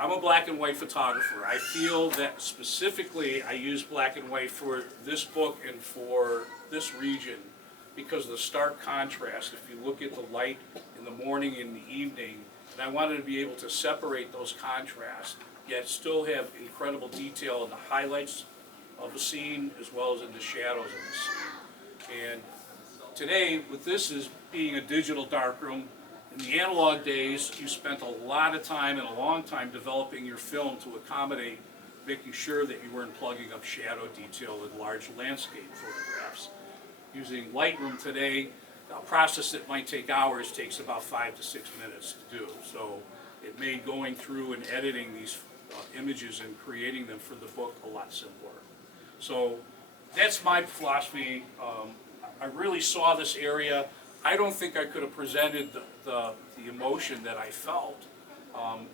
I'm a black and white photographer. I feel that specifically I use black and white for this book and for this region because of the stark contrast. If you look at the light in the morning and the evening, and I wanted to be able to separate those contrasts, yet still have incredible detail in the highlights of the scene as well as in the shadows of the scene. And today, with this as being a digital darkroom, in the analog days, you spent a lot of time and a long time developing your film to accommodate making sure that you weren't plugging up shadow detail in large landscape photographs. Using Lightroom today, a process that might take hours takes about 5 to 6 minutes to do. So it made going through and editing these images and creating them for the book a lot simpler. So that's my philosophy. I really saw this area. I don't think I could have presented the emotion that I felt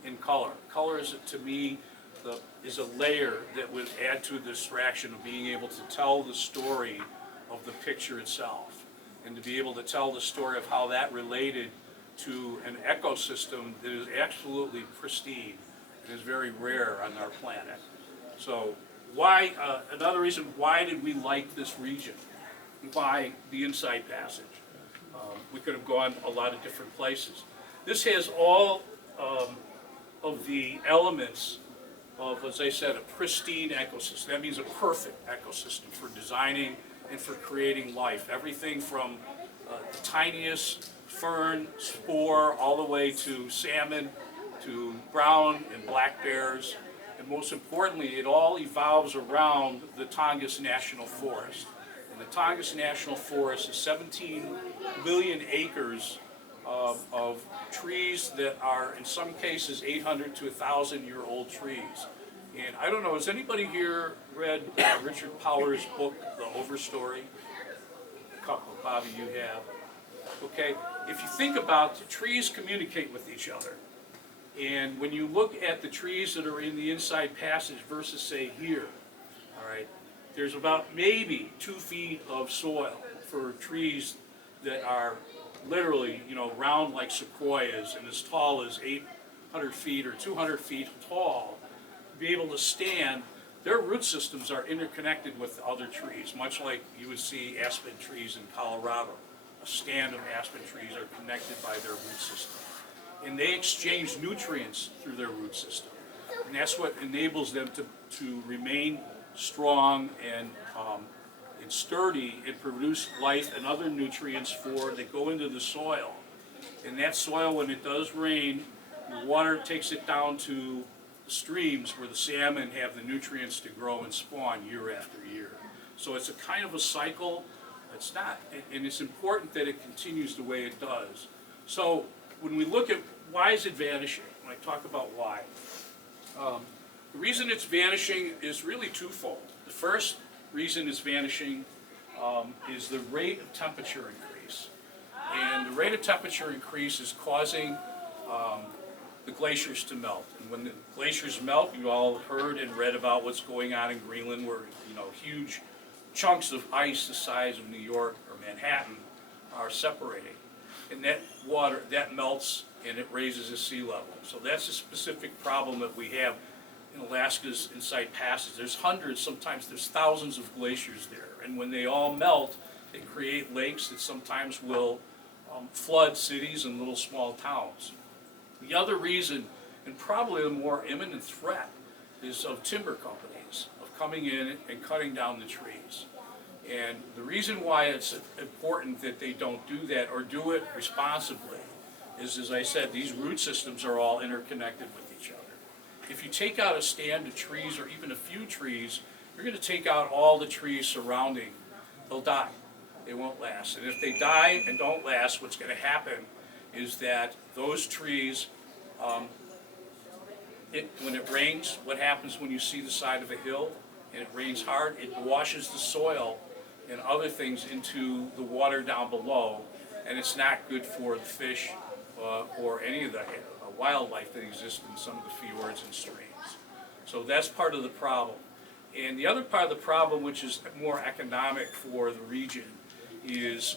in color. Color is, to me, is a layer that would add to the distraction of being able to tell the story of the picture itself, and to be able to tell the story of how that related to an ecosystem that is absolutely pristine and is very rare on our planet. So why, another reason, why did we like this region? Why the Inside Passage? We could have gone a lot of different places. This has all of the elements of, as I said, a pristine ecosystem. That means a perfect ecosystem for designing and for creating life. Everything from the tiniest fern, spore, all the way to salmon, to brown and black bears. And most importantly, it all evolves around the Tongass National Forest. And the Tongass National Forest is 17 million acres of trees that are, in some cases, 800 to 1,000-year-old trees. And I don't know, has anybody here read Richard Powers' book, The Overstory? A couple, Bobby, you have. Okay, if you think about it, trees communicate with each other. And when you look at the trees that are in the Inside Passage versus, say, here, all right, there's about maybe 2 feet of soil for trees that are literally, round like sequoias and as tall as 800 feet or 200 feet tall. To be able to stand, their root systems are interconnected with other trees, much like you would see aspen trees in Colorado. A stand of aspen trees are connected by their root system. And they exchange nutrients through their root system. And that's what enables them to remain strong and sturdy and produce life and other nutrients that go into the soil. And that soil, when it does rain, the water takes it down to the streams where the salmon have the nutrients to grow and spawn year after year. So it's a kind of a cycle. It's not, and it's important that it continues the way it does. So when we look at why is it vanishing, when I talk about why, the reason it's vanishing is really twofold. The first reason it's vanishing is the rate of temperature increase. And the rate of temperature increase is causing the glaciers to melt. And when the glaciers melt, you all heard and read about what's going on in Greenland, where huge chunks of ice the size of New York or Manhattan are separating. And that water, that melts and it raises the sea level. So that's a specific problem that we have in Alaska's Inside Passage. There's hundreds, sometimes there's thousands of glaciers there. And when they all melt, they create lakes that sometimes will flood cities and little small towns. The other reason, and probably the more imminent threat, is of timber companies, of coming in and cutting down the trees. And the reason why it's important that they don't do that or do it responsibly is, as I said, these root systems are all interconnected with each other. If you take out a stand of trees or even a few trees, you're going to take out all the trees surrounding. They'll die. They won't last. And if they die and don't last, what's going to happen is that those trees, when it rains, what happens when you see the side of a hill and it rains hard? It washes the soil and other things into the water down below, and it's not good for the fish or any of the wildlife that exists in some of the fjords and streams. So that's part of the problem. And the other part of the problem, which is more economic for the region, is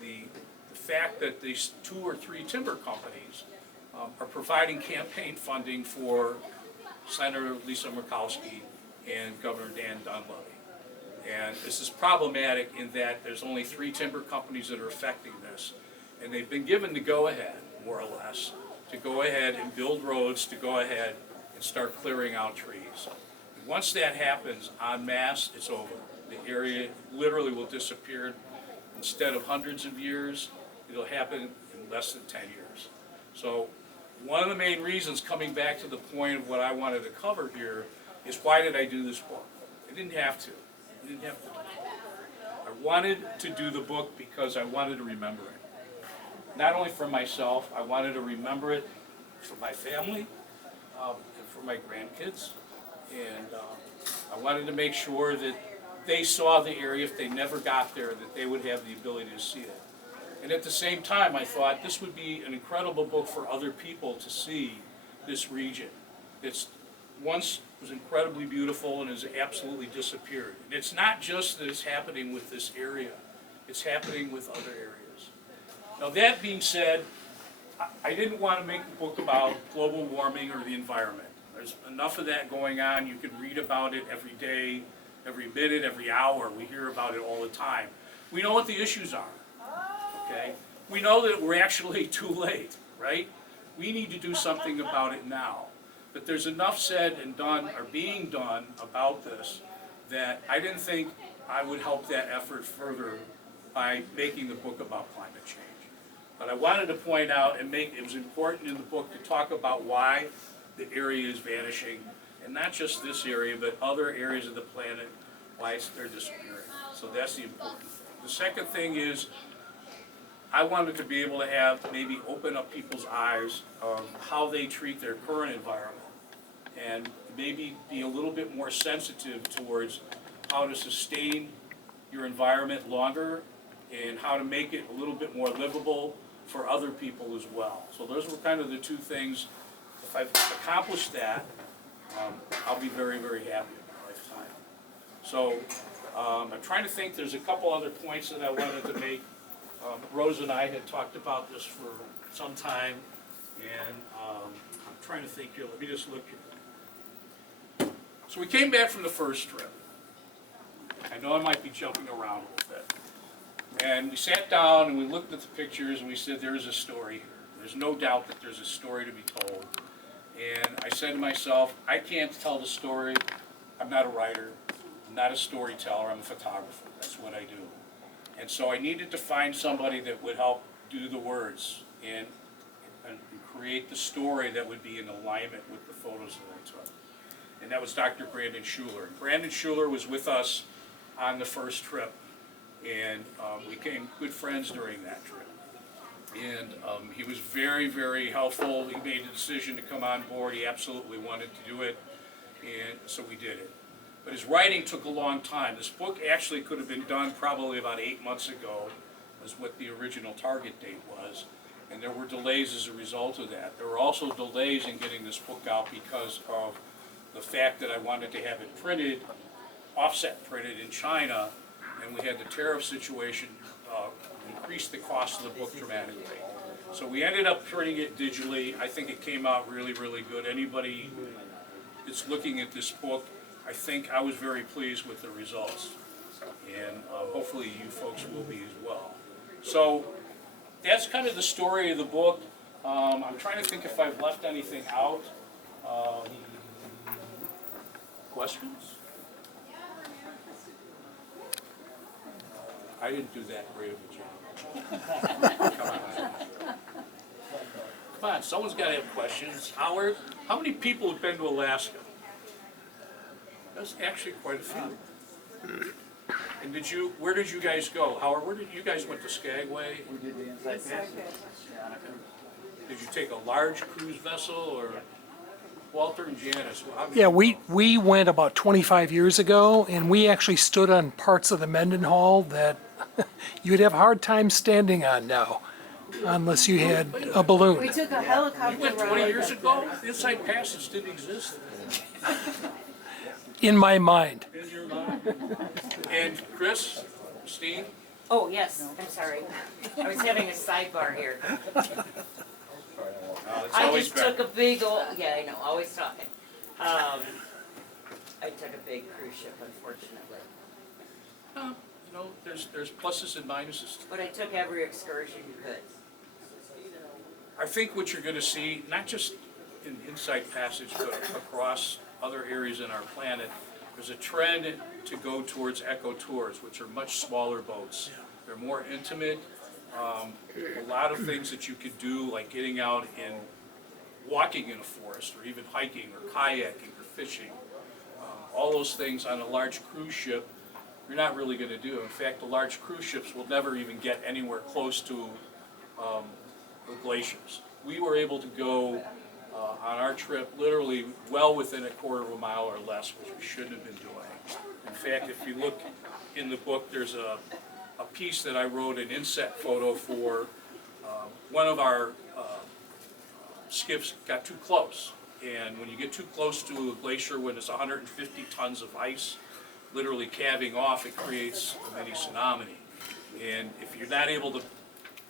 the fact that these 2 or 3 timber companies are providing campaign funding for Senator Lisa Murkowski and Governor Dan Dunleavy. And this is problematic in that there's only 3 timber companies that are affecting this. And they've been given the go-ahead, more or less, to go ahead and build roads, to go ahead and start clearing out trees. And once that happens, en masse, it's over. The area literally will disappear. Instead of hundreds of years, it'll happen in less than 10 years. So one of the main reasons, coming back to the point of what I wanted to cover here, is why did I do this book? I didn't have to. I didn't have to. I wanted to do the book because I wanted to remember it. Not only for myself, I wanted to remember it for my family and for my grandkids. And I wanted to make sure that they saw the area, if they never got there, that they would have the ability to see it. And at the same time, I thought this would be an incredible book for other people to see this region. It's once was incredibly beautiful and has absolutely disappeared. And it's not just that it's happening with this area, it's happening with other areas. Now that being said, I didn't want to make a book about global warming or the environment. There's enough of that going on. You can read about it every day, every minute, every hour. We hear about it all the time. We know what the issues are. Okay? We know that we're actually too late, right? We need to do something about it now. But there's enough said and done, or being done, about this that I didn't think I would help that effort further by making the book about climate change. But I wanted to point out and it was important in the book to talk about why the area is vanishing, and not just this area, but other areas of the planet, why they're disappearing. So that's the important thing. The second thing is, I wanted to be able to have, maybe open up people's eyes of how they treat their current environment, and maybe be a little bit more sensitive towards how to sustain your environment longer and how to make it a little bit more livable for other people as well. So those were kind of the two things. If I've accomplished that, I'll be very, very happy in my lifetime. So I'm trying to think, there's a couple other points that I wanted to make. Rose and I had talked about this for some time, and I'm trying to think here. Let me just look here. So we came back from the first trip. I know I might be jumping around a little bit. And we sat down and we looked at the pictures and we said, there is a story here. There's no doubt that there's a story to be told. And I said to myself, I can't tell the story. I'm not a writer. I'm not a storyteller. I'm a photographer. That's what I do. And so I needed to find somebody that would help do the words and create the story that would be in alignment with the photos that I took. And that was Dr. Brandon Schuler. Brandon Schuler was with us on the first trip, and we became good friends during that trip. And he was very, very helpful. He made the decision to come on board. He absolutely wanted to do it, and so we did it. But his writing took a long time. This book actually could have been done probably about 8 months ago, was what the original target date was. And there were delays as a result of that. There were also delays in getting this book out because of the fact that I wanted to have it printed, offset printed in China, and we had the tariff situation increase the cost of the book dramatically. So we ended up printing it digitally. I think it came out really, really good. Anybody that's looking at this book, I think I was very pleased with the results, and hopefully you folks will be as well. So that's kind of the story of the book. I'm trying to think if I've left anything out. Questions? I didn't do that great of a job. Come on, someone's got to have questions. Howard, how many people have been to Alaska? That's actually quite a few. And where did you guys go? Howard, you guys went to Skagway? We did the Inside Passage. Did you take a large cruise vessel, or Walter and Janice? Yeah, we went about 25 years ago, and we actually stood on parts of the Mendenhall that you'd have a hard time standing on now, unless you had a We balloon. took a helicopter You went ride. 20 years ago? Inside Passage didn't exist In my mind. in your mind. And Chris, Steve? Oh, yes, I'm sorry. I was having a sidebar here. It's I always just took better. a big old, yeah, I know, always talking. I took a big cruise ship, unfortunately, You know, there's pluses and minuses. but I took every excursion you could. I think what you're gonna see, not just in Inside Passage, but across other areas in our planet, there's a trend to go towards eco tours, which are much smaller boats. They're more intimate. A lot of things that you could do, like getting out and walking in a forest, or even hiking, or kayaking, or fishing. All those things on a large cruise ship, you're not really gonna do. In fact, the large cruise ships will never even get anywhere close to the glaciers. We were able to go on our trip literally well within a quarter of a mile or less, which we shouldn't have been doing. In fact, if you look in the book, there's a piece that I wrote, an inset photo for one of our skiffs got too close. And when you get too close to a glacier, when it's 150 tons of ice literally calving off, it creates a mini tsunami. And if you're not able to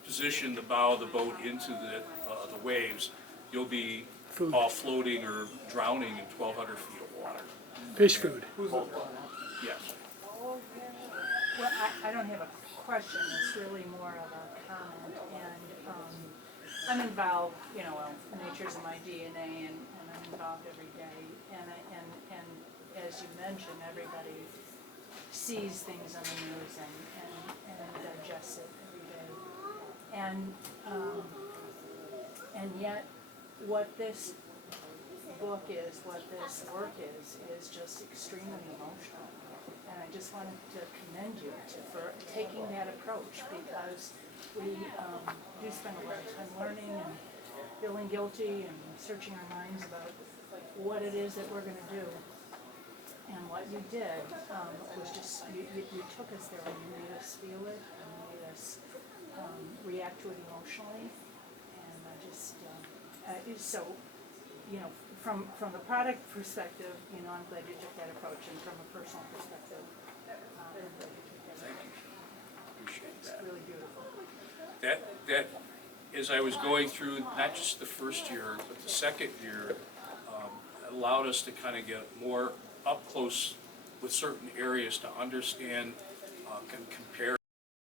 position the bow of the boat into the waves, you'll be all floating or drowning in 1,200 feet of water. Fish food. Yes. Well, I don't have a question, it's really more of a comment, and, I'm involved, you know, well, nature's in my DNA, and I'm involved every day, and as you mentioned, everybody sees things on the news and digests it every day. And yet, what this book is, what this work is just extremely emotional. And I just wanted to commend you for taking that approach, because we do spend a lot of time learning and feeling guilty and searching our minds about what it is that we're going to do. And what you did was just, you took us there and you made us feel it, and you made us react to it emotionally. And I just, so, you know, from the product perspective, you know, I'm glad you took that approach, and from a personal perspective, I'm glad you took that Thank approach. you. Appreciate It's that. really beautiful. That, as I was going through, not just the first year, but the second year, allowed us to kind of get more up close with certain areas to understand, compare